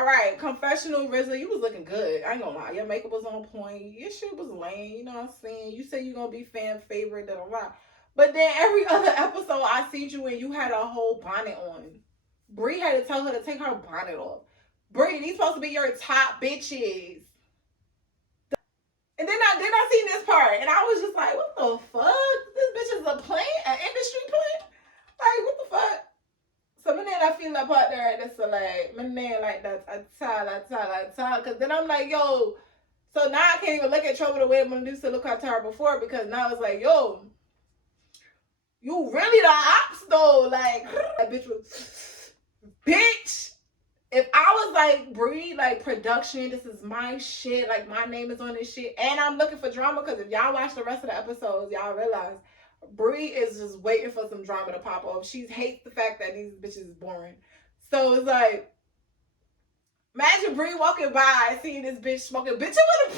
All right, confessional, Rizla, you was looking good. I ain't gonna lie. Your makeup was on point. Your shit was lame. You know what I'm saying? You say you gonna be fan favorite, da da da. But then every other episode I seen you in, you had a whole bonnet on. Bree had to tell her to take her bonnet off. Bree, these supposed to be your top bitches. And then I seen this part, and I was just like, what the fuck? This bitch is a plant, an industry plant? Like, what the fuck? So my name I feel that part there at the like my name like that because then I'm like, yo, so now I can't even look at Trouble the way I'm used to look at her before, because now it's like, yo, you really the ops though. Like that bitch was bitch. If I was like Bree, like production, this is my shit, like my name is on this shit, and I'm looking for drama, because if y'all watch the rest of the episodes, y'all realize Bree is just waiting for some drama to pop off. She hates the fact that these bitches is boring. So it's like, imagine Bree walking by seeing this bitch smoking. Bitch, it would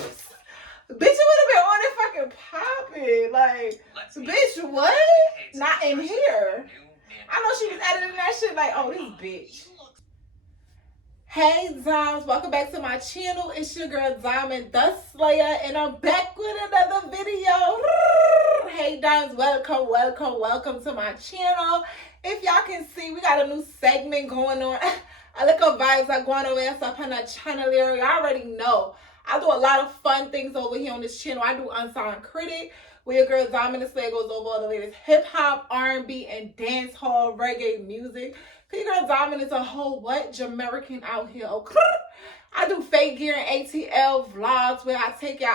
have been on it fucking popping. Like, bitch, what? Not in here. I know she was editing that shit like, oh, this bitch. Hey Dimes, welcome back to my channel. It's your girl Dymonthaslayer, and I'm back with another video. Hey Dimes, welcome to my channel. If y'all can see, we got a new segment going on. I look up vibes like going over there up on that channel area. You already know I do a lot of fun things over here on this channel. I do Unsigned Critic, where your girl Dymonthaslayer goes over all the latest hip-hop, R&B, and dance hall reggae music. You girl Diamond is a whole what? Jamaican out here, okay? I do fake gear and ATL vlogs where I take y'all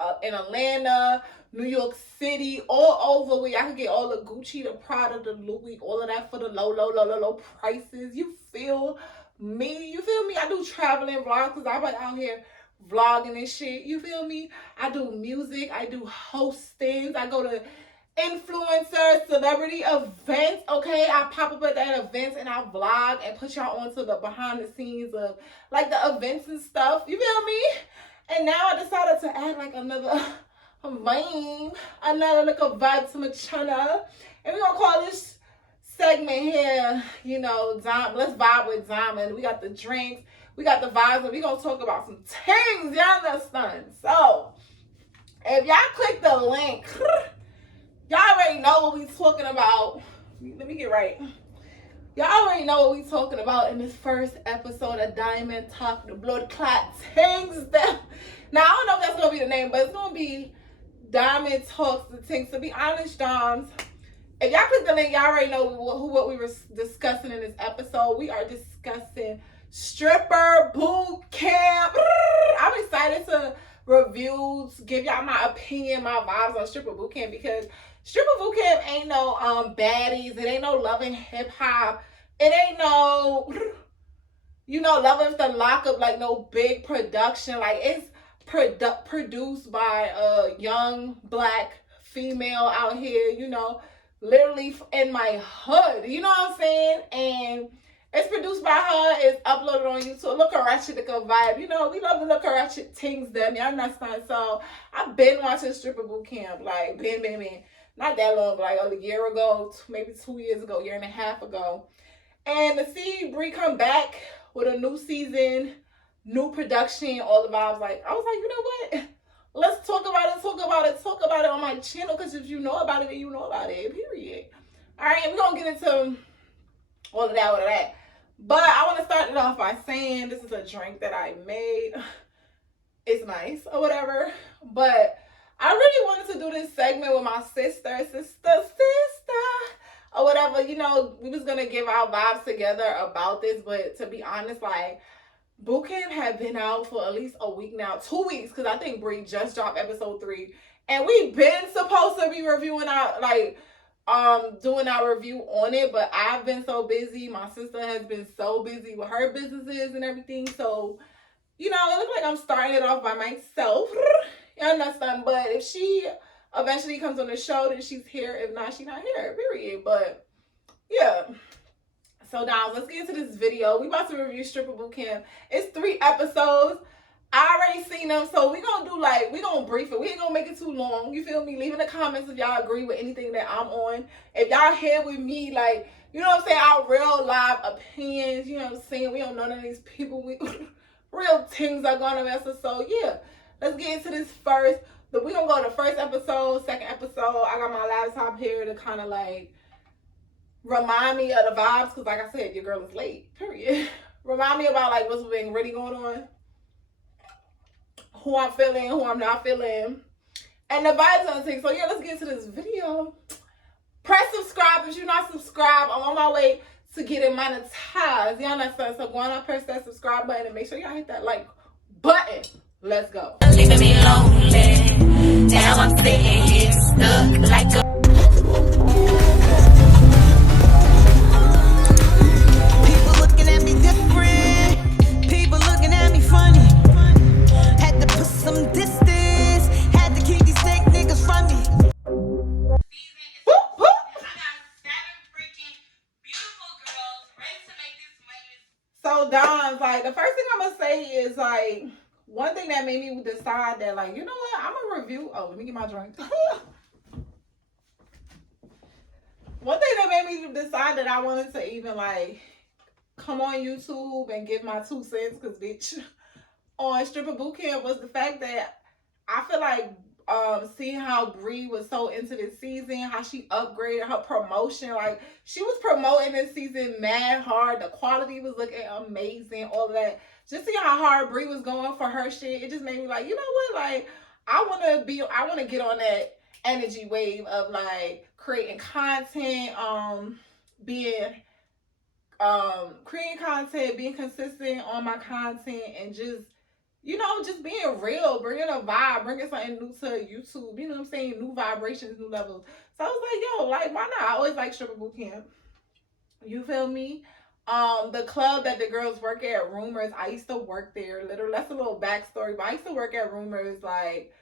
out in Atlanta, New York City, all over, where y'all can get all the Gucci, the Prada, the Louis, all of that for the low prices. You feel me? You feel me? I do traveling vlogs because I'm out here vlogging and shit. You feel me? I do music. I do hosting. I go to influencer, celebrity events, okay? I pop up at that events and I vlog and put y'all onto the behind the scenes of like the events and stuff. You feel me? And now I decided to add like another vibe, another little vibe to my channel. And we're gonna call this segment here, you know, let's vibe with Diamond. We got the drinks, we got the vibes, and we're gonna talk about some things, y'all understand? So if y'all click the link, y'all already know what we talking about. Let me get right. Y'all already know what we talking about in this first episode of Diamond Talk, the blood clot things. Now, I don't know if that's going to be the name, but it's going to be Diamond Talks the Things. To be honest, Doms, if y'all click the link, y'all already know what we were discussing in this episode. We are discussing Stripper Bootcamp. I'm excited to reviews, give y'all my opinion, my vibes on Stripper Bootcamp, because Stripper Bootcamp ain't no baddies. It ain't no loving hip hop. It ain't no, you know, loving the lockup, like no big production. Like it's produced by a young black female out here, you know, literally in my hood. You know what I'm saying? And it's produced by her. It's uploaded on YouTube. Look at ratchet, look at vibe. You know, we love the look at ratchet things, them. Y'all understand? So I've been watching Stripper Bootcamp, like been. Not that long, but like a year ago, maybe 2 years ago, year and a half ago. And to see Brie come back with a new season, new production, all the vibes, like, I was like, you know what? Let's talk about it on my channel, because if you know about it, then you know about it, period. All right, and we're going to get into all of that. But I want to start it off by saying this is a drink that I made. It's nice or whatever, but I really wanted to do this segment with my sister, or whatever. You know, we was going to give our vibes together about this, but to be honest, like, Bootcamp had been out for at least a week now, 2 weeks, because I think Brie just dropped episode 3, and we've been supposed to be reviewing our, like, doing our review on it, but I've been so busy. My sister has been so busy with her businesses and everything, so, you know, it looks like I'm starting it off by myself. You understand? But if she eventually comes on the show, then she's here. If not, she's not here, period. But yeah. So now let's get into this video. We about to review Stripper Bootcamp. It's 3 episodes. I already seen them, so we gonna do like we gonna brief it. We ain't gonna make it too long. You feel me? Leave in the comments if y'all agree with anything that I'm on. If y'all here with me, like you know what I'm saying, our real live opinions. You know what I'm saying? We don't know none of these people. We real things are gonna mess us. So yeah, let's get into this first. We gonna go to the first episode, second episode. I got my laptop here to kind of like remind me of the vibes, because like I said, your girl is late. Period. Remind me about like what's been really going on, who I'm feeling, who I'm not feeling, and the vibes on the thing. So yeah, let's get into this video. Press subscribe if you're not subscribed. I'm on my way to getting monetized. Y'all understand? So go on and press that subscribe button and make sure y'all hit that like button. Let's go. Leaving me lonely. Now I'm sitting here stuck like a So Don's like, the first thing I'm gonna say is like, one thing that made me decide that like, you know what, I'm gonna review. Oh, let me get my drink. One thing that made me decide that I wanted to even like come on YouTube and give my 2 cents, because bitch, on Stripper Bootcamp was the fact that I feel like seeing how Bree was so into this season, how she upgraded her promotion. Like she was promoting this season mad hard. The quality was looking amazing, all of that. Just seeing how hard Bree was going for her shit, it just made me like, you know what? Like I wanna get on that energy wave of like creating content, being creating content, being consistent on my content, and just you know, just being real, bringing a vibe, bringing something new to YouTube. You know what I'm saying? New vibrations, new levels. So I was like, yo, like, why not? I always like Stripper Bootcamp. You feel me? The club that the girls work at, Rumors, I used to work there. Literally, that's a little backstory, but I used to work at Rumors like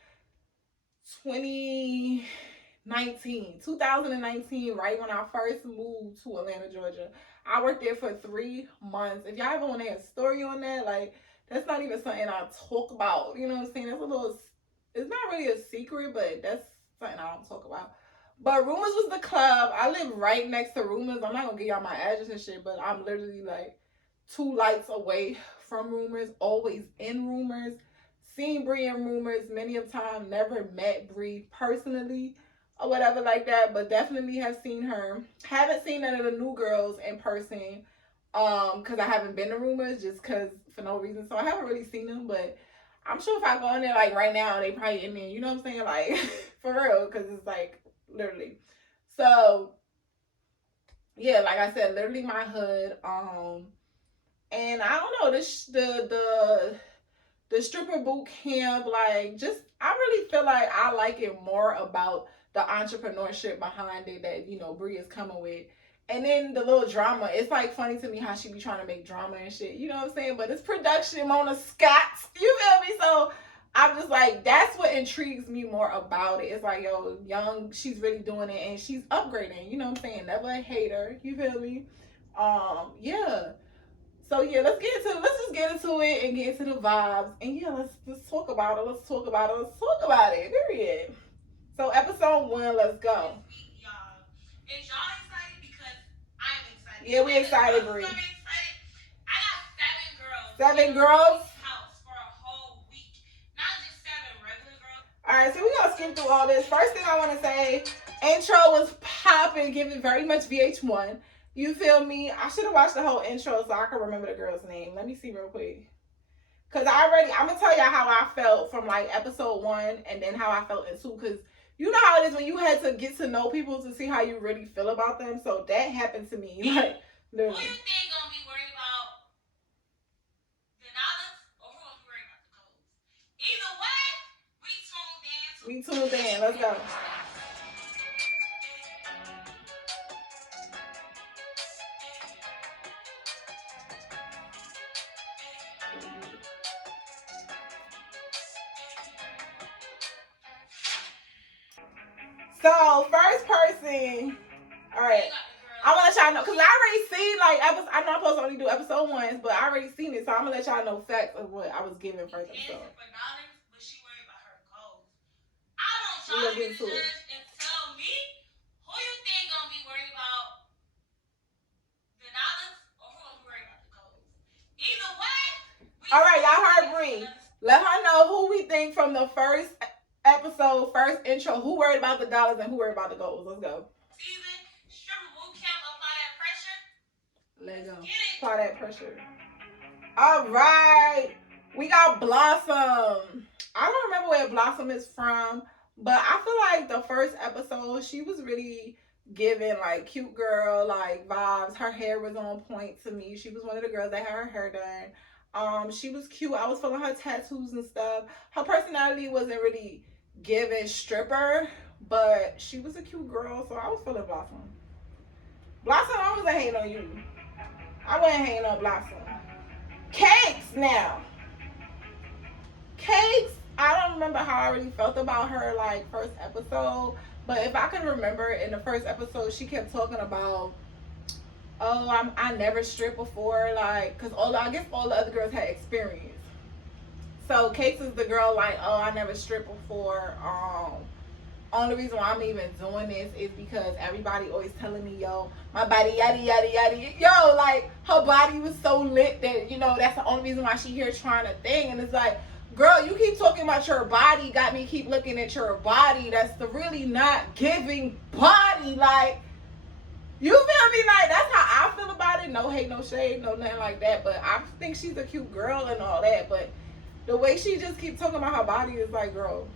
2019, right when I first moved to Atlanta, Georgia. I worked there for 3 months. If y'all ever want to hear a story on that, like, that's not even something I talk about. You know what I'm saying? That's a little, it's not really a secret, but that's something I don't talk about. But Rumors was the club. I live right next to Rumors. I'm not going to give y'all my address and shit, but I'm literally like 2 lights away from Rumors, always in Rumors. Seen Bree in Rumors many of times, never met Bree personally or whatever like that, but definitely have seen her. Haven't seen none of the new girls in person, because I haven't been to Rumors, just because for no reason. So I haven't really seen them, but I'm sure if I go in there like right now, they probably in there. You know what I'm saying? Like for real, because it's like literally. So yeah, like I said, literally my hood. And I don't know, the stripper boot camp, like just I really feel like I like it more about the entrepreneurship behind it that, you know, Brie is coming with. And then the little drama, it's like funny to me how she be trying to make drama and shit. You know what I'm saying? But it's production, Mona Scott. You feel me? So I'm just like, that's what intrigues me more about it. It's like, yo, young, she's really doing it and she's upgrading. You know what I'm saying? Never a hater. You feel me? Yeah. So yeah, let's just get into it and get into the vibes. And yeah, let's talk about it. Let's talk about it. Let's talk about it. Period. So episode 1, let's go. Is y'all excited? Because I'm excited. Yeah, we excited, Bree. I got 7 girls. 7 girls? House for a whole week. Not just 7 regular girls. Alright, so we're gonna skip through all this. First thing I wanna say, intro was popping, giving very much VH1. You feel me? I should have watched the whole intro so I can remember the girl's name. Let me see real quick. Because I'm going to tell y'all how I felt from like episode 1 and then how I felt in 2. Because you know how it is when you had to get to know people to see how you really feel about them. So that happened to me. Like, literally. Who you think going to be worried about the dollars or who going to be worried about the goals? Either way, we tuned in. Let's go. So, first person. All right. I want to let y'all know, because I already seen, like, I know I'm supposed to only do episode 1, but I already seen it, so I'm going to let y'all know facts of what I was given first episode. But she worried about her goals. I want y'all to judge and tell me who you think gonna be worried about the dollars or who gonna be worried about the goals. Either way. All right, y'all heard Bree. Let her know who we think from the first episode, first intro, who worried about the dollars and who worried about the goals. Let's go. Season, stripper bootcamp, apply that pressure. Let's go. Apply that pressure. All right. We got Blossom. I don't remember where Blossom is from, but I feel like the first episode, she was really giving like cute girl like vibes. Her hair was on point to me. She was one of the girls that had her hair done. She was cute. I was feeling her tattoos and stuff. Her personality wasn't really giving stripper, but she was a cute girl, so I was feeling Blossom. Blossom, I wasn't hating on you. I wasn't hating on Blossom. Cakes now. Cakes, I don't remember how I really felt about her like first episode, but if I can remember in the first episode, she kept talking about, oh, I never stripped before, like, because I guess all the other girls had experience. So Cakes is the girl like, oh, I never stripped before. Only reason why I'm even doing this is because everybody always telling me, yo, my body yada yada yada. Yo, like her body was so lit that, you know, that's the only reason why she here trying to thing. And it's like, girl, you keep talking about your body, got me keep looking at your body. That's the really not giving body. Like, you feel me? Like, that's how I feel about it. No hate, no shade, no nothing like that. But I think she's a cute girl and all that. But the way she just keep talking about her body is like, girl,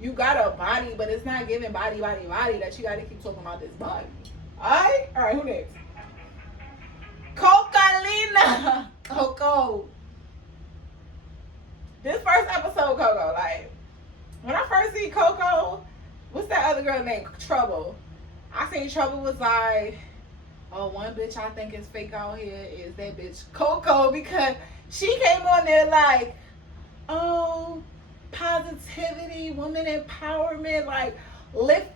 you got a body, but it's not giving body that you got to keep talking about this body. Alright, who next? Cocalina. Coco. This first episode, Coco, like, when I first see Coco, what's that other girl named Trouble? I seen Trouble was like, oh, one bitch I think is fake out here is that bitch Coco, because she came on there like, oh, positivity, woman empowerment, like lift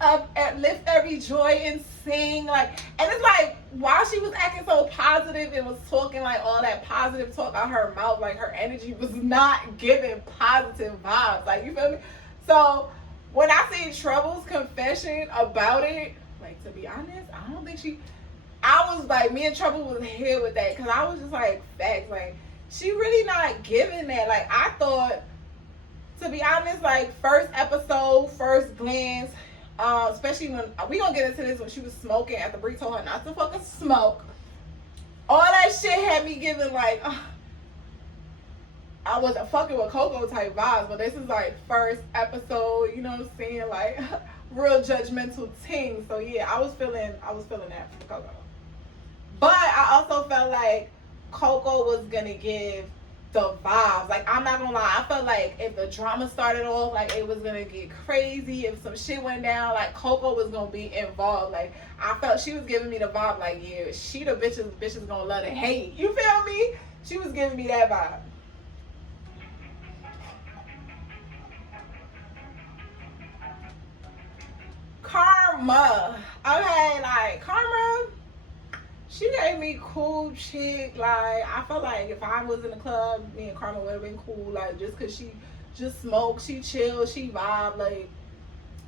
every joy and sing, like, and it's like while she was acting so positive and was talking like all that positive talk out her mouth, like her energy was not giving positive vibes, like, you feel me? So when I see Trouble's confession about it, like, to be honest, I don't think I was like, me and Trouble was here with that, because I was just like, facts, like, she really not giving that. Like, I thought, to be honest, like, first episode, first glance, especially when, we gonna get into this when she was smoking after Brie told her not to fucking smoke. All that shit had me giving, like, I wasn't fucking with Coco type vibes, but this is, like, first episode, you know what I'm saying? Like, real judgmental ting. So, yeah, I was feeling that from Coco. But I also felt like Coco was gonna give the vibes. Like, I'm not gonna lie, I felt like if the drama started off, like, it was gonna get crazy. If some shit went down, like, Coco was gonna be involved. Like, I felt she was giving me the vibe, like, yeah, she the bitches gonna love to hate. You feel me? She was giving me that vibe. Karma. Okay, like, Karma, she gave me cool chick. Like, I felt like if I was in the club, me and Karma would have been cool. Like, just because she just smoked, she chill, she vibe. Like,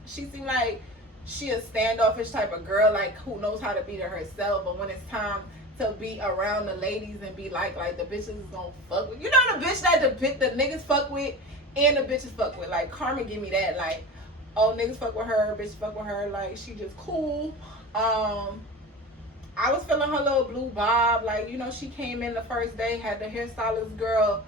she seemed like she a standoffish type of girl, like, who knows how to be to herself. But when it's time to be around the ladies and be like the bitches is gonna fuck with. You know the bitch that the niggas fuck with and the bitches fuck with. Like, Karma give me that. Like, oh, niggas fuck with her, bitch fuck with her. Like, she just cool. I was feeling her little blue bob. Like, you know, she came in the first day, had the hairstylist girl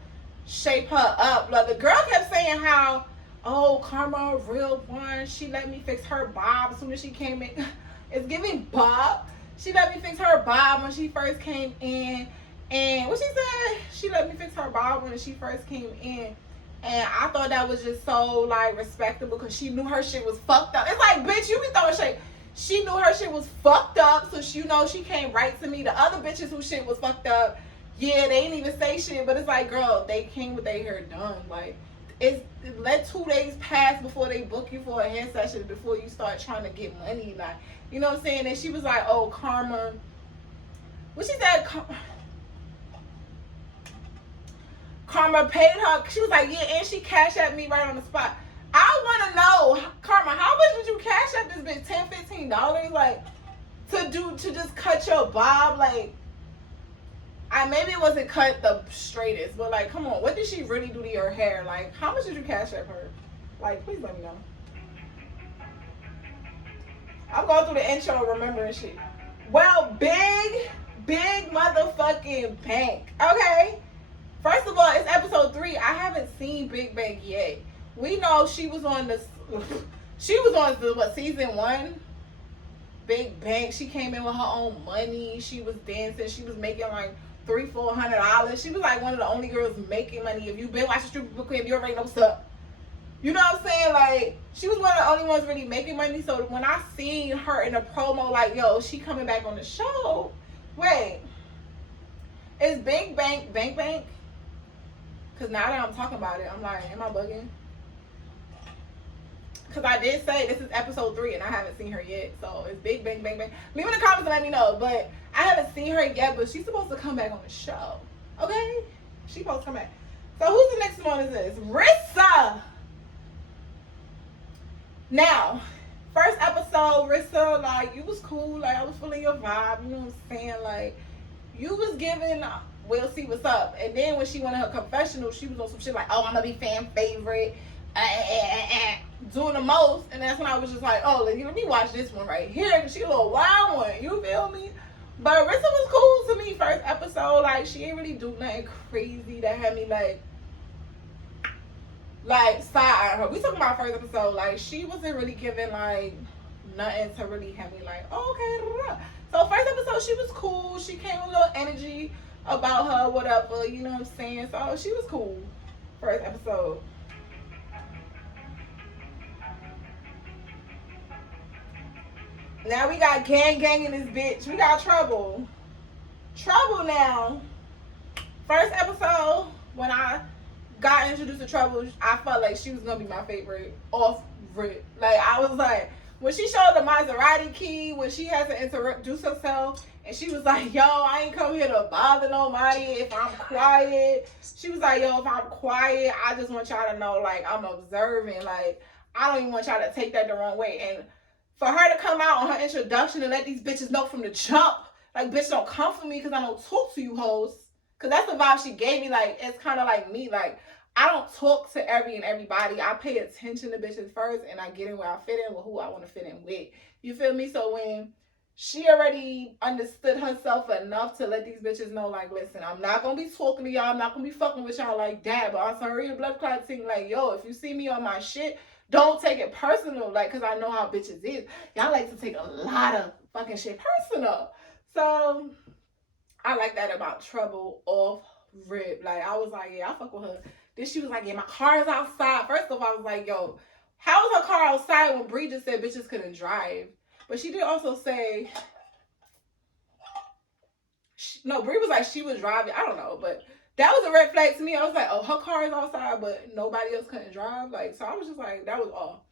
shape her up. Like, the girl kept saying how, oh, Karma, real one. She let me fix her bob as soon as she came in. It's giving bob. She let me fix her bob when she first came in. And what she said? She let me fix her bob when she first came in. And I thought that was just so, like, respectable because she knew her shit was fucked up. It's like, bitch, you be throwing shit. She knew her shit was fucked up, so she, you know, she came right to me. The other bitches who shit was fucked up, yeah, they ain't even say shit, but it's like, girl, they came with their hair done. Like, it's let 2 days pass before they book you for a hair session before you start trying to get money. Like, you know what I'm saying? And she was like, oh, Karma. What she said? Karma paid her. She was like, yeah, and she cashed at me right on the spot. I want to know, Karma, how much did you cash at this bitch? $10, $15? Like, to just cut your bob? Like, maybe it wasn't cut the straightest, but like, come on, what did she really do to your hair? Like, how much did you cash at her? Like, please let me know. I'm going through the intro remembering shit. Well, big motherfucking bank. Okay. First of all, it's episode 3. I haven't seen Big Bank yet. We know she was on the what, season 1? Big Bank. She came in with her own money. She was dancing. She was making like $300-$400. She was like one of the only girls making money. If you've been watching Stripper Bootcamp, you already know what's up. You know what I'm saying? Like, she was one of the only ones really making money. So when I seen her in a promo, like, yo, she coming back on the show. Wait, is Big Bank Bank? Because now that I'm talking about it, I'm like, am I bugging? Because I did say this is episode 3 and I haven't seen her yet. So it's Big Bang. Leave in the comments and let me know. But I haven't seen her yet, but she's supposed to come back on the show. Okay? She's supposed to come back. So who's the next one is this? Rissa. Now, first episode, Rissa, like, you was cool. Like, I was feeling your vibe. You know what I'm saying? Like, you was giving, we'll see what's up. And then when she went in her confessional, she was on some shit like, oh, I'm going to be fan favorite. Doing the most. And that's when I was just like, oh, let me watch this one right here. She a little wild one. You feel me? But Rissa was cool to me first episode. Like, she ain't really do nothing crazy that had me like side her. We talking about first episode. Like, she wasn't really giving like nothing to really have me like, oh, okay. So first episode, she was cool. She came with a little energy about her, whatever. You know what I'm saying? So she was cool. First episode. Now we got gang in this bitch. We got Trouble now. First episode, when I got introduced to Trouble, I felt like she was gonna be my favorite off rip. Like, I was like, when she showed the Maserati key, when she had to introduce herself, and she was like, yo, I ain't come here to bother nobody if I'm quiet. She was like, yo, if I'm quiet, I just want y'all to know, like, I'm observing. Like, I don't even want y'all to take that the wrong way. And for her to come out on her introduction and let these bitches know from the jump, like, bitch, don't come for me because I don't talk to you hoes. Because that's the vibe she gave me. Like, it's kind of like me. Like, I don't talk to everybody. I pay attention to bitches first, and I get in where I fit in with who I want to fit in with. You feel me? So when she already understood herself enough to let these bitches know, like, listen, I'm not going to be talking to y'all. I'm not going to be fucking with y'all like that. But on some real blood clot thing, like, yo, if you see me on my shit, don't take it personal, like, because I know how bitches is. Y'all like to take a lot of fucking shit personal. So, I like that about Trouble off rip. Like, I was like, yeah, I fuck with her. Then she was like, yeah, my car is outside. First of all, I was like, yo, how is her car outside when Bree just said bitches couldn't drive? But she did also say, Bree was like, she was driving. I don't know, but that was a red flag to me. I was like, oh, her car is outside, but nobody else couldn't drive. Like, so I was just like, that was all.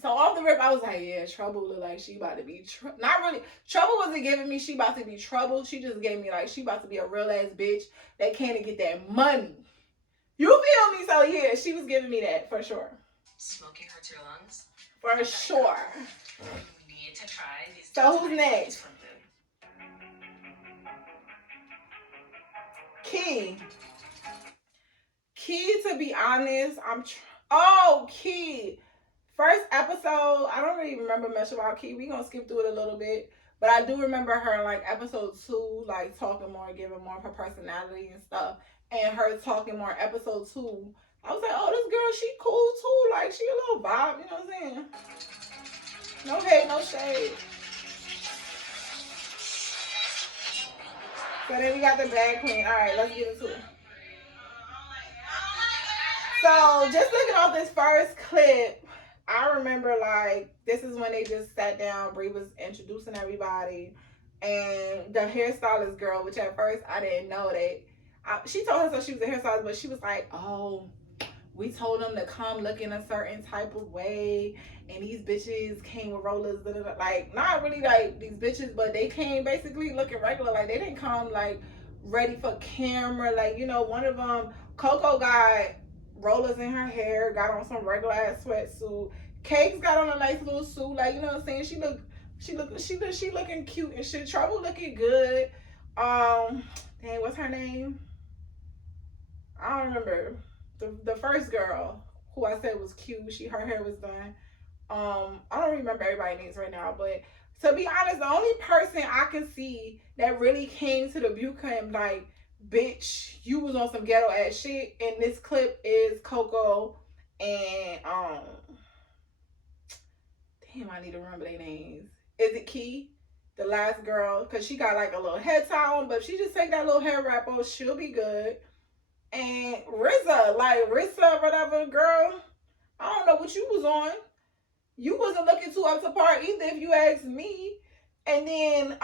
So off the rip, I was like, yeah, Trouble look like she about to be, not really, Trouble wasn't giving me she about to be trouble. She just gave me like, she about to be a real ass bitch that can't get that money. You feel me? So yeah, she was giving me that for sure. Smoking hurts your lungs? For sure. We need to try these. So who's next? Key, to be honest, Key. First episode, I don't really remember much about Key. We gonna skip through it a little bit. But I do remember her in like episode 2, like talking more, giving more of her personality and stuff. And her talking more episode 2. I was like, oh, this girl, she cool too. Like, she a little vibe, you know what I'm saying? No hate, no shade. So then we got the bag queen. All right, let's get into it. So just looking off this first clip, I remember like this is when they just sat down. Bree was introducing everybody, and the hairstylist girl, which at first I didn't know that. She told herself she was a hairstylist, but she was like, oh, We told them to come looking a certain type of way, and these bitches came with rollers. Da, da, da. Like, not really like these bitches, but they came basically looking regular. Like, they didn't come like ready for camera. Like, you know, one of them, Coco got rollers in her hair, got on some regular ass sweatsuit. Cakes got on a nice little suit. Like, you know what I'm saying? She looking cute and shit. Trouble looking good. Dang, what's her name? I don't remember. The first girl who I said was cute. Her hair was done. I don't remember everybody's names right now, but to be honest, the only person I can see that really came to the boot camp like, bitch, you was on some ghetto ass shit in this clip is Coco and damn, I need to remember their names. Is it Key? The last girl, because she got like a little head tie on, but if she just take that little hair wrap on, she'll be good. And Rissa, whatever, girl, I don't know what you was on. You wasn't looking too up to par either, if you ask me. And then,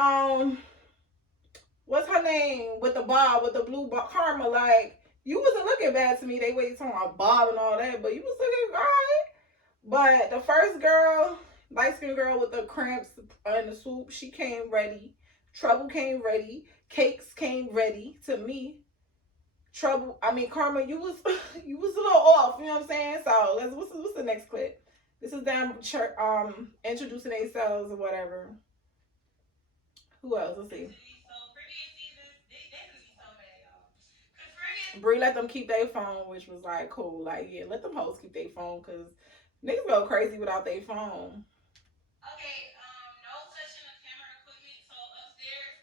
what's her name with the bob, with the blue bob, Karma? Like, you wasn't looking bad to me. They were talking about bob and all that, but you was looking alright. But the first girl, light skinned girl with the cramps and the swoop, she came ready. Trouble came ready. Cakes came ready to me. Karma, you was you was a little off, you know what I'm saying? So what's the next clip? This is them introducing themselves or whatever. Who else? Let's see. Bree let them keep their phone, which was like cool. Like, yeah, let them hoes keep their phone because niggas go crazy without their phone. Okay, no touching of camera equipment. So upstairs.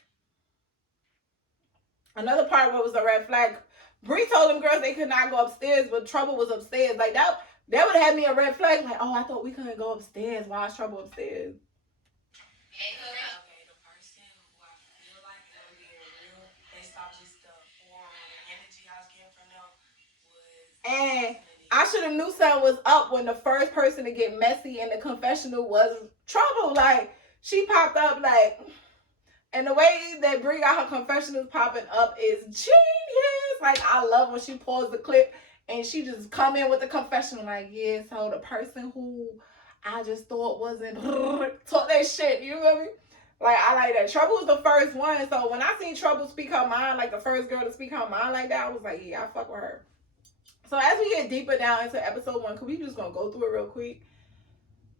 Another part where was a red flag. Bree told them girls they could not go upstairs, but Trouble was upstairs. Like that would have me a red flag. Like, oh, I thought we couldn't go upstairs. Why is Trouble upstairs? Okay, the person who I feel like is being real, based off just the aura and energy I was getting from them was. And I should have knew something was up when the first person to get messy in the confessional was Trouble. Like, she popped up like, and the way that Brie got her confessionals popping up is genius. Like, I love when she paused the clip and she just come in with the confessional like, yeah, so the person who I just thought wasn't talk that shit, you know what I mean? Like, I like that. Trouble was the first one, so when I seen Trouble speak her mind, like the first girl to speak her mind like that, I was like, yeah, I fuck with her. So as we get deeper down into episode 1, cause we just gonna go through it real quick.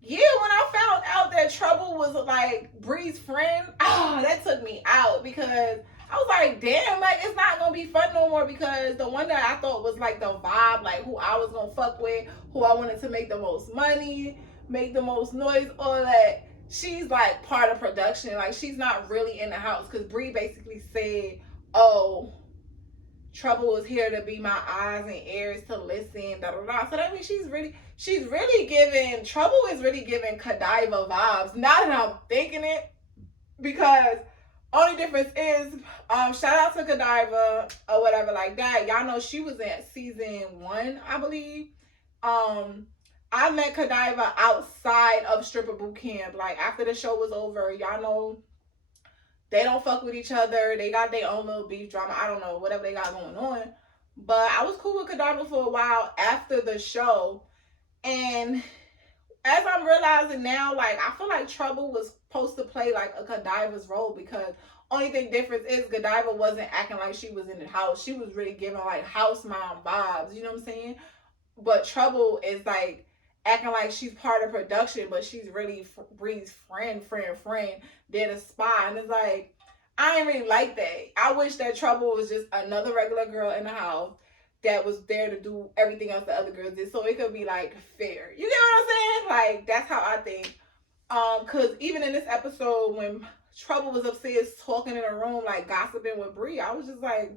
Yeah, when I found out that Trouble was like Bree's friend, that took me out because I was like, damn, like it's not gonna be fun no more because the one that I thought was like the vibe, like who I was gonna fuck with, who I wanted to make the most money, make the most noise, all that. She's like part of production, like she's not really in the house because Bree basically said, "Oh, Trouble was here to be my eyes and ears to listen." Da, da, da. So that means she's really giving Trouble is really giving Godiva vibes. Now that I'm thinking it, because only difference is, shout out to Godiva or whatever like that. Y'all know she was in season 1, I believe. I met Godiva outside of Stripper Bootcamp. Like after the show was over, y'all know they don't fuck with each other. They got their own little beef drama. I don't know, whatever they got going on. But I was cool with Godiva for a while after the show. And as I'm realizing now, like, I feel like Trouble was supposed to play like a Godiva's role because only thing difference is Godiva wasn't acting like she was in the house. She was really giving like house mom vibes, you know what I'm saying? But Trouble is like acting like she's part of production, but she's really Bree's friend. They're the spy, and it's like I ain't really like that. I wish that Trouble was just another regular girl in the house that was there to do everything else the other girls did, so it could be like fair. You get what I'm saying? Like that's how I think. Cause even in this episode when Trouble was upstairs talking in a room like gossiping with Bree, I was just like,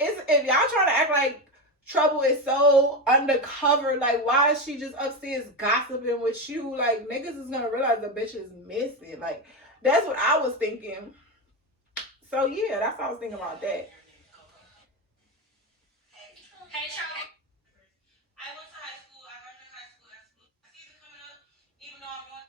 if y'all trying to act like Trouble is so undercover, like why is she just upstairs gossiping with you? Like niggas is gonna realize the bitch is missing. Like that's what I was thinking. So yeah, that's what I was thinking about that. Hey, Charlie. I went to high school. I graduated high school. Season coming up. Even though I'm not.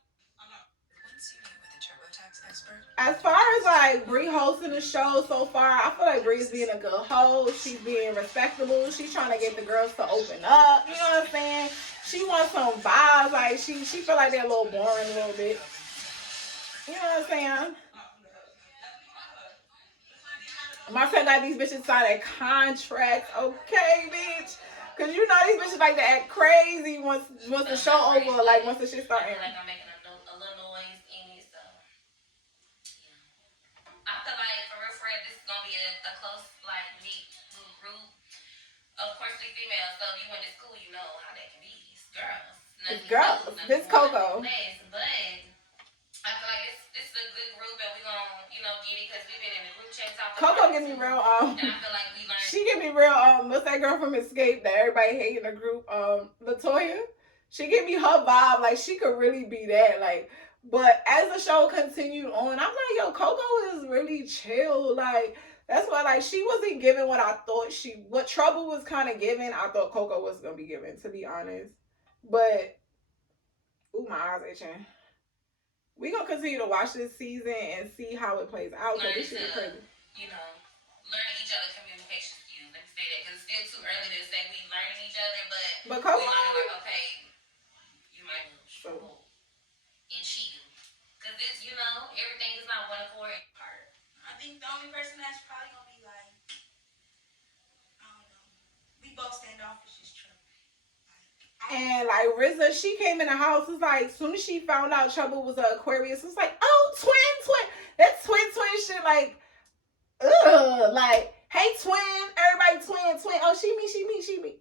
As far as like Bree hosting the show so far, I feel like Bree's being a good host. She's being respectable. She's trying to get the girls to open up. You know what I'm saying? She wants some vibes. Like she feel like they're a little boring a little bit. You know what I'm saying? Marcel got these bitches signing contracts, okay, bitch? Cause you know these bitches like to act crazy once the show over, like once the shit start airing. Like I'm making a little noise in it, so yeah. I feel like for real, this is gonna be a close, like neat little group. Of course, we females, so if you went to school, you know how that can be. It's girls. It's girls. This Coco. But I feel like this is a good group, and we gonna get it because we've been in the group chat talking. Coco give me real and I feel like we learned. She give me real what's that girl from Escape that everybody hate in the group? Latoya. She give me her vibe like she could really be that like. But as the show continued on, I'm like, yo, Coco is really chill. Like that's why like she wasn't giving what I thought what Trouble was kind of giving. I thought Coco was gonna be giving, to be honest. But ooh, my eyes itching. We gonna continue to watch this season and see how it plays out. Cause this shit is crazy. Learn each other's communication skills. Let me say that because it's still too early to say we learning each other, but Coco, we learning like okay, you might struggle and she do because this, everything is not one accord. I think the only person that's probably gonna be like, I don't know, we both standoffish is Trouble. And like RZA, she came in the house. It's like as soon as she found out Trouble was an Aquarius, it's like, oh, twin. That twin shit, like, ugh, like, hey twin, everybody twin. Oh, she me.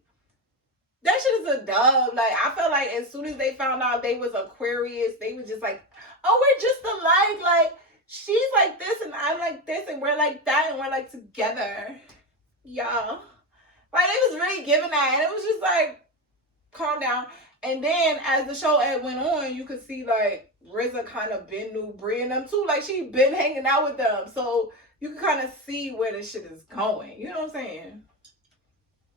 That shit is a dub. Like I felt like as soon as they found out they was Aquarius, they was just like, oh, we're just alike. Like she's like this and I'm like this and we're like that and we're like together, y'all. Like it was really giving that, and it was just like, calm down. And then as the show went on, you could see like RZA kind of been knew Brie and them too. Like she been hanging out with them, so you can kind of see where this shit is going. You know what I'm saying?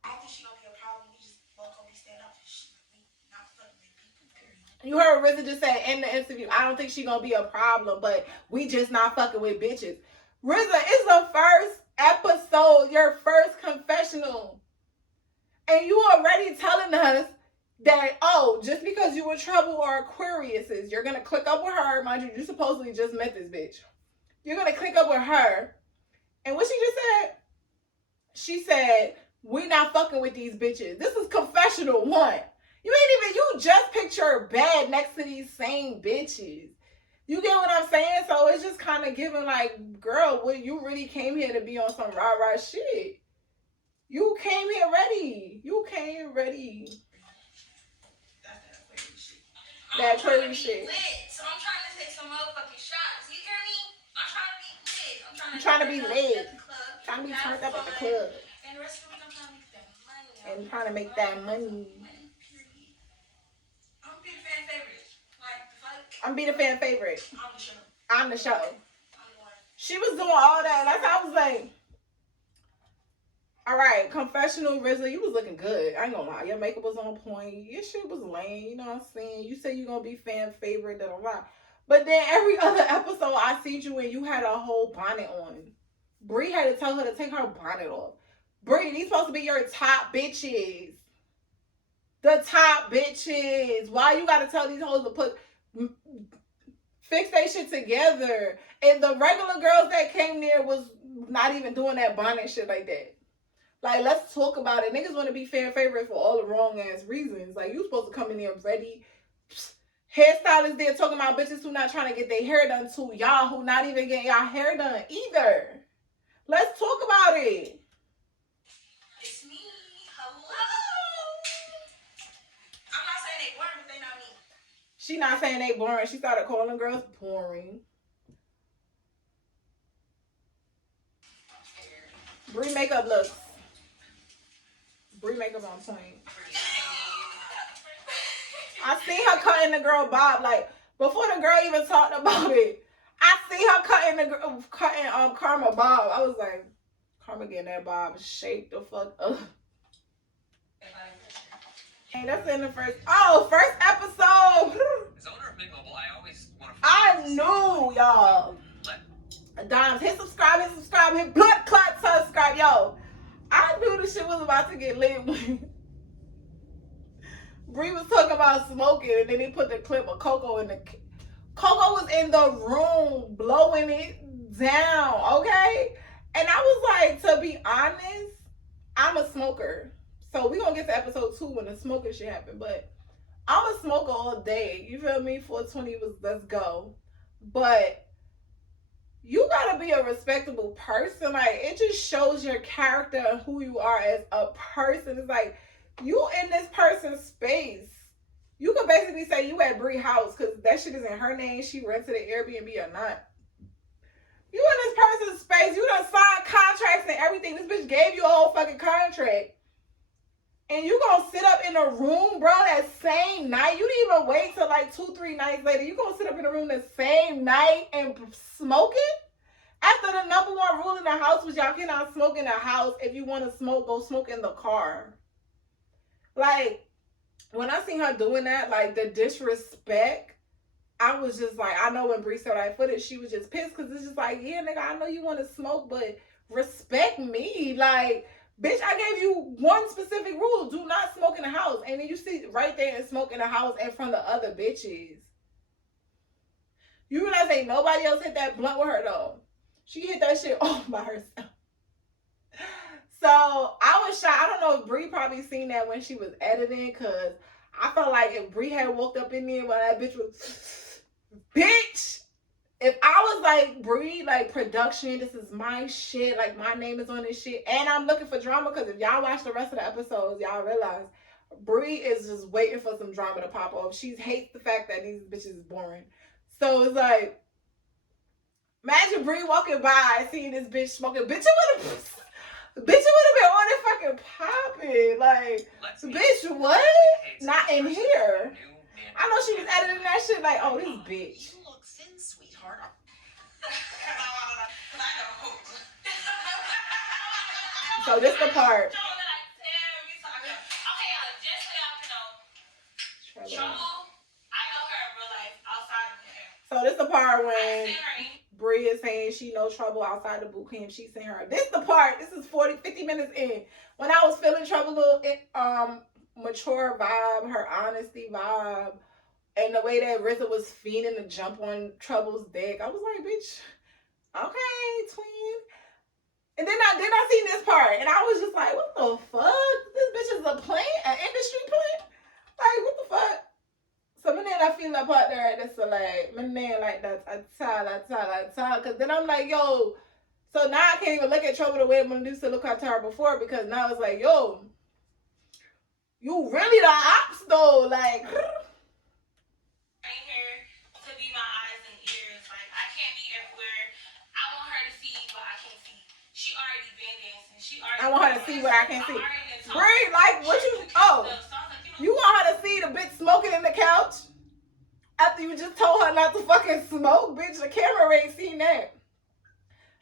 I think she gonna be a problem. We just both gonna be standoffish. We not fucking with people. Period. You heard RZA just say in the interview, I don't think she gonna be a problem, but we just not fucking with bitches. RZA, it's the first episode, your first confessional, and you already telling us that, oh, just because you were Trouble or Aquariuses, you're gonna click up with her. Mind you, you supposedly just met this bitch. You're gonna click up with her. And what she just said? She said, we not fucking with these bitches. This is confessional one. You just picture her bed next to these same bitches. You get what I'm saying? So it's just kind of giving like, girl, what, you really came here to be on some rah-rah shit. You came here ready. That Aquarius shit. So I'm trying to take some motherfucking shots. You hear me? I'm trying to be lit. I'm trying to be lit. Trying to be turned up at the club. And the rest of the week I'm trying to make that money. And trying to make that money. I'm be the fan favorite. Like, I'm be the fan favorite. I'm the show. She was doing all that. That's how I was like, all right, confessional RZA, you was looking good. I ain't gonna lie. Your makeup was on point. Your shit was lame. You know what I'm saying? You say you're gonna be fan favorite, but then every other episode I see you and you had a whole bonnet on. Brie had to tell her to take her bonnet off. Brie, these supposed to be your top bitches. The top bitches. Why you gotta tell these hoes to fix that shit together? And the regular girls that came there was not even doing that bonnet shit like that. Like, let's talk about it. Niggas want to be fan favorite for all the wrong ass reasons. Like, you supposed to come in there ready. Hairstylists there talking about bitches who not trying to get their hair done too. Y'all who not even getting y'all hair done either. Let's talk about it. It's me. Hello. I'm not saying they boring, but they not me. She not saying they boring. She started calling girls boring. Brie makeup looks. Brie makeup on point. I seen her cutting the girl bob. Like, before the girl even talked about it, I see her cutting Karma bob. I was like, Karma getting that bob shaped the fuck up. Hey, that's in the first episode. As owner of Mint Mobile, I always want to. I knew, y'all. Dimes, hit subscribe, hit blood clot subscribe. Yo, I knew the shit was about to get lit when Bree was talking about smoking, and then he put the clip of Coco in the. Coco was in the room blowing it down, okay? And I was like, to be honest, I'm a smoker. So we're going to get to episode 2 when the smoking shit happened. But I'm a smoker all day. You feel me? 420 was, let's go. But you got to be a respectable person. Like, it just shows your character and who you are as a person. It's like, you in this person's space. You could basically say you at Bree house because that shit is in her name. She rented an Airbnb or not. You in this person's space. You done signed contracts and everything. This bitch gave you a whole fucking contract. And you gonna sit up in a room, bro, that same night. You didn't even wait till like 2-3 nights later. You gonna sit up in a room the same night and smoke it? After the number one rule in the house was y'all cannot smoke in the house. If you want to smoke, go smoke in the car. Like, when I seen her doing that, like, the disrespect, I was just like, I know when Bree saw that footage, she was just pissed because it's just like, yeah, nigga, I know you want to smoke, but respect me. Like, bitch, I gave you one specific rule. Do not smoke in the house. And then you see right there and smoke in the house in front of other bitches. You realize ain't nobody else hit that blunt with her, though. She hit that shit all by herself. So I was shocked. I don't know if Bree probably seen that when she was editing, because I felt like if Bree had walked up in there while that bitch was, bitch, if I was like, Bree, like, production, this is my shit, like, my name is on this shit, and I'm looking for drama, because if y'all watch the rest of the episodes, y'all realize Bree is just waiting for some drama to pop off. She hates the fact that these bitches is boring. So it's like, imagine Bree walking by, seeing this bitch smoking. Bitch, it would have been on it fucking popping. Like, bitch, what? Not in here. I know she was editing that shit like, oh, this bitch. You look thin, sweetheart. So this the part. So this the part when Bree is saying she no trouble outside the boot camp. She's saying her. This the part. This is 50 minutes in. When I was feeling trouble, mature vibe, her honesty vibe, and the way that RZA was feeding the jump on Trouble's dick. I was like, bitch, okay, twin. And then I seen this part, and I was just like, what the fuck? This bitch is a plant, an industry plant? Like, what the fuck? So then I feel that part there, that's like, like that, because then I'm like, yo, so now I can't even look at Trouble the way I'm used to look at her before, because now it's like, yo, you really the ops though, like. To be my eyes and ears, like, I can't be everywhere. I want her to see what I can't see. She already been dancing. I want her to see what I can't see. Bree, like, what you, you want her to see the bitch smoking in the couch? After you just told her not to fucking smoke, bitch, the camera ain't seen that.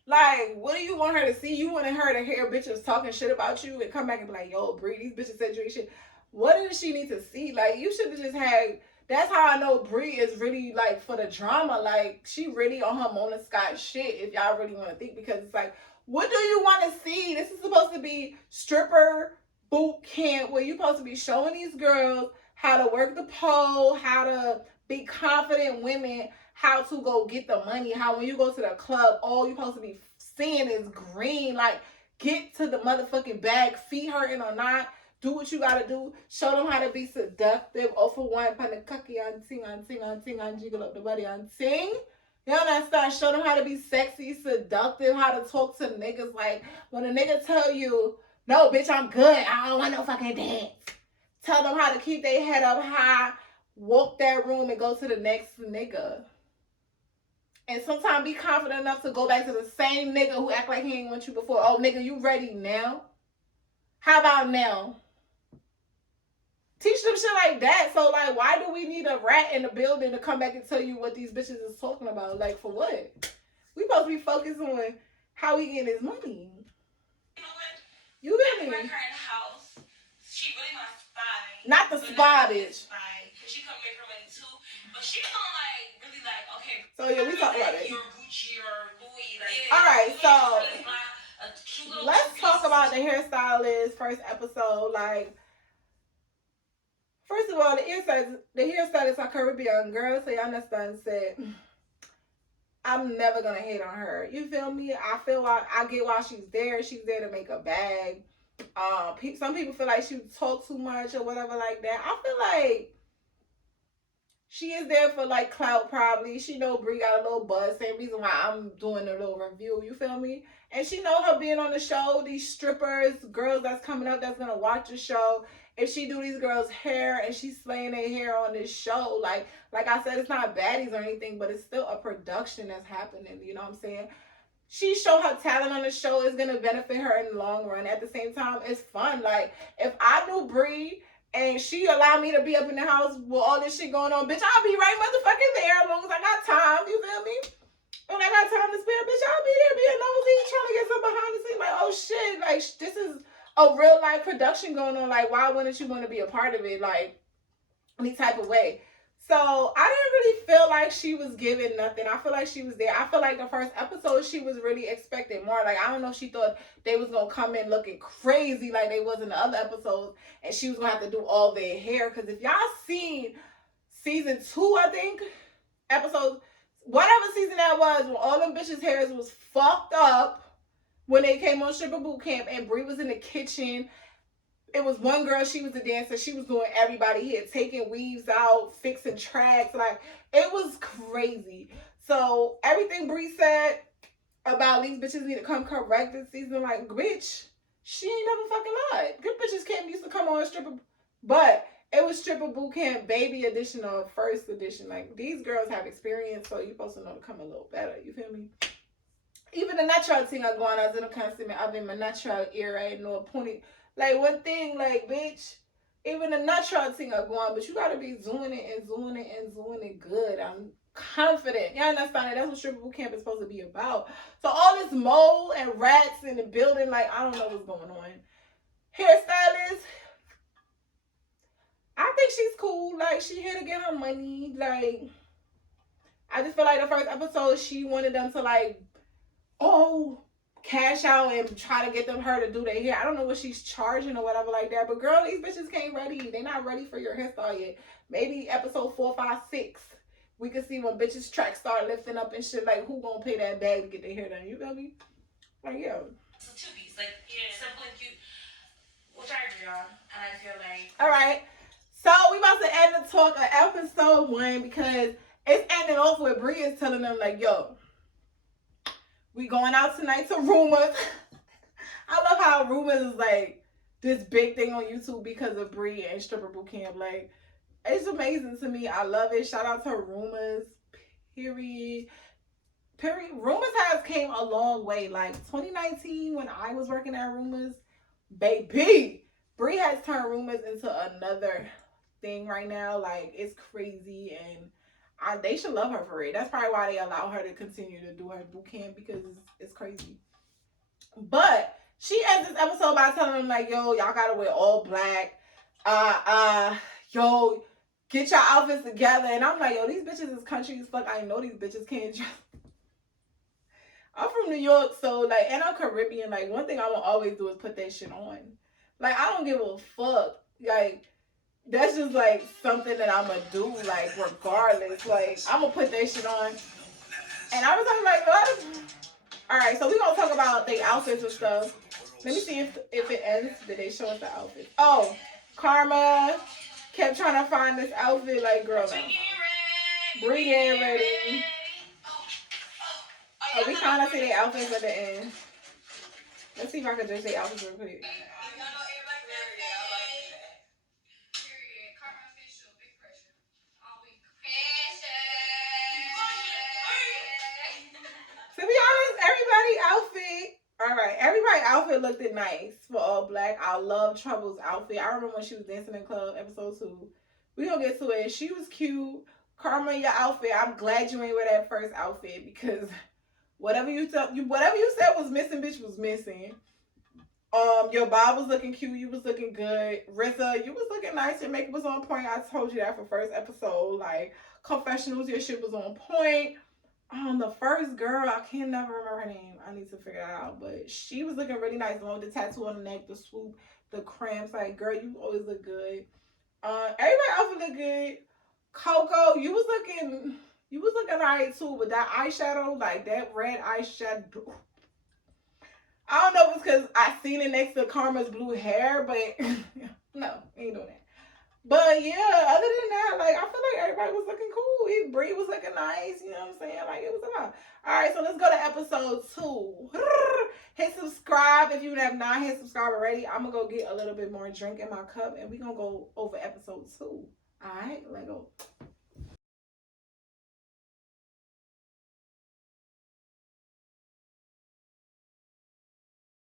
Like, what do you want her to see? You wanted her to hear bitches talking shit about you and come back and be like, yo, Bree, these bitches said you ain't shit. What does she need to see? Like, you should have just had, that's how I know Bree is really, like, for the drama. Like, she really on her Mona Scott shit, if y'all really want to think, because it's like, what do you want to see? This is supposed to be stripper boot camp, where you're supposed to be showing these girls how to work the pole, how to be confident women, how to go get the money, how when you go to the club, all you're supposed to be seeing is green. Like, get to the motherfucking bag, feed her in or not, do what you gotta do, show them how to be seductive, for one, panakaki and sing and jiggle up the body and sing. You understand? Show them how to be sexy, seductive, how to talk to niggas. Like, when a nigga tell you, no, bitch, I'm good, I don't want no fucking dance. Tell them how to keep their head up high, walk that room and go to the next nigga. And sometimes be confident enough to go back to the same nigga who act like he ain't want you before. Oh, nigga, you ready now? How about now? Teach them shit like that. So, like, why do we need a rat in the building to come back and tell you what these bitches is talking about? Like, for what? We supposed to be focused on how we get his money. You know what? You really? Bring her in the house. She really my spy. Not the spy, bitch. She come make her money too. But she's gonna, like, really, like, okay. So, yeah, we talk about it. You're Gucci or Louis. Like, All right, so let's talk about the hairstylist first episode. Like, first of all, the hairstylist are Caribbean girls, so y'all understand. Said I'm never gonna hate on her. You feel me? I get why she's there. She's there to make a bag. Some people feel like she talk too much or whatever like that. I feel like she is there for like clout probably. She know Brie got a little buzz. Same reason why I'm doing a little review. You feel me? And she know her being on the show. These strippers, girls that's coming up that's gonna watch the show. If she do these girls' hair and she's slaying their hair on this show, like I said, it's not baddies or anything, but it's still a production that's happening. You know what I'm saying? She show her talent on the show is gonna benefit her in the long run. At the same time, it's fun. Like if I knew Brie and she allowed me to be up in the house with all this shit going on, bitch, I'll be right motherfucking there as long as I got time. You feel me? When I got time to spare, bitch, I'll be there being nosy, trying to get some behind the scenes. Like, oh shit, like this is a real life production going on. Like, why wouldn't you want to be a part of it? Like, any type of way. So I didn't really feel like she was giving nothing. I feel like she was there. I feel like the first episode she was really expecting more. Like I don't know if she thought they was gonna come in looking crazy like they was in the other episodes, and she was gonna have to do all their hair. Because if y'all seen season 2, I think episode whatever season that was, when all them bitches' hairs was fucked up when they came on Stripper Bootcamp and Brie was in the kitchen. It was one girl, she was a dancer. She was doing everybody here, taking weaves out, fixing tracks. Like, it was crazy. So, everything Brie said about these bitches need to come correct this season, like, bitch, she ain't never fucking lied. Good bitches can't used to come on Stripper. But it was Stripper Bootcamp Baby Edition or First Edition. Like, these girls have experience, so you're supposed to know to come a little better. You feel me? Even the natural thing I go on, I was in a constant, I've been my natural era, I know a pony. Like, one thing, like, bitch, even the natural thing are going, but you gotta be doing it and doing it and doing it good. I'm confident. Y'all understand that? That's what Stripper Bootcamp is supposed to be about. So all this mold and rats in the building, like, I don't know what's going on. Hairstylist, I think she's cool. Like, she here to get her money. Like, I just feel like the first episode, she wanted them to, like, cash out and try to get her to do their hair. I don't know what she's charging or whatever like that. But girl, these bitches can't ready. They not ready for your hairstyle yet. Maybe episode 4, 5, 6. We can see when bitches tracks start lifting up and shit. Like, who gonna pay that bag to get their hair done? You feel me? Like, yeah. It's a two-piece. Like, simple and cute. Which I agree on. And I feel like... Alright. So, we about to end the talk of episode 1 because it's ending off with Brie is telling them, like, yo, we going out tonight to Rumors. I love how Rumors is like this big thing on YouTube because of Brie and Stripper Bootcamp. Like, it's amazing to me. I love it. Shout out to Rumors. Period. Rumors has came a long way. Like 2019 when I was working at Rumors, baby, Brie has turned Rumors into another thing right now. Like, it's crazy, and they should love her for it. That's probably why they allow her to continue to do her boot camp, because it's crazy. But she ends this episode by telling them, like, yo, y'all gotta wear all black. Yo, get your outfits together. And I'm like, yo, these bitches is country as fuck. I know these bitches can't dress. I'm from New York, so, like, and I'm Caribbean. Like, one thing I'm gonna always do is put that shit on. Like, I don't give a fuck. Like, that's just, like, something that I'm gonna do, like, regardless. Like, I'm gonna put that shit on. And I was like, what? Alright, so we're gonna talk about the outfits and stuff. Let me see if it ends. Did they show us the outfit? Oh, Karma kept trying to find this outfit. Like, girl, no. Brie getting ready. Oh, we kind of see the outfits at the end. Let's see if I can just say outfits real quick. To be honest, everybody's outfit looked nice for all black. I love Trouble's outfit. I remember when she was dancing in club, episode 2. We gonna get to it. She was cute. Karma, your outfit. I'm glad you ain't wear that first outfit, because whatever you said was missing, bitch, was missing. Your bob was looking cute. You was looking good. RZA, you was looking nice. Your makeup was on point. I told you that for first episode. Like, confessionals, your shit was on point. The first girl, I can never remember her name. I need to figure that out. But she was looking really nice. The one with the tattoo on the neck, the swoop, the cramps. Like, girl, you always look good. Everybody else look good. Coco, you was looking alright too. But that eyeshadow, like that red eyeshadow, I don't know if it's because I seen it next to Karma's blue hair, but no, ain't doing that. But yeah, other than that, like I feel like everybody was looking cool. Bree was looking nice, you know what I'm saying? Like it was a lot. Alright, so let's go to episode 2. Hit subscribe if you have not hit subscribe already. I'm gonna go get a little bit more drink in my cup and we're gonna go over episode 2. Alright, let go.